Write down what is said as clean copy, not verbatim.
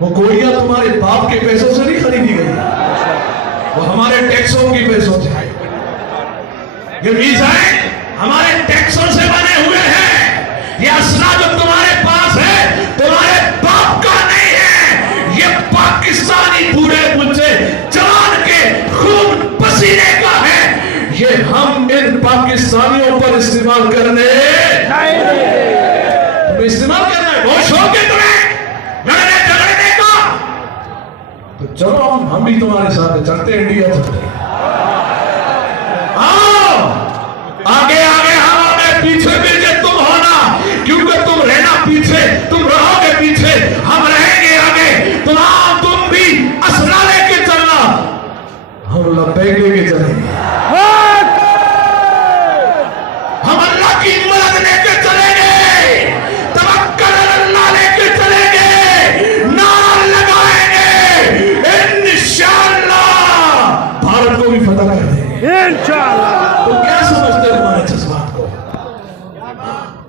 وہ گولیاں تمہارے باپ کے پیسوں سے نہیں خریدی گئی، وہ ہمارے ٹیکسوں کی پیسوں سے۔ یہ میزائل ہمارے ٹیکسوں سے بنے ہوئے ہیں۔ یہ اسلحہ جو تمہارے پاس ہے تمہارے باپ کا نہیں ہے، یہ پاکستانی بوڑھے مجھے جان کے خون پسینے کا ہے۔ یہ ہم ان پاکستانیوں پر استعمال کرنے تمہیں استعمال کرنا ہے، بہت شوق ہے تمہیں لڑنے جھگڑنے کا، تو چلو ہم بھی تمہارے ساتھ چلتے ہیں، انڈیا چلتے ہیں۔ آگے آگے ہوا میں، پیچھے پیچھے تم ہونا، کیونکہ تم رہنا پیچھے، تم رہو گے پیچھے، ہم رہیں گے آگے۔ تم بھی اسلحہ لے کے چلنا، ہم لبیک لے کے چلیں گے، ہم اللہ کی مدد لے کے چلیں گے، توکل اللہ لے کے چلیں گے، نعرہ لگائیں گے، انشاءاللہ بھارت کو بھی فتح کر دیں گے انشاءاللہ۔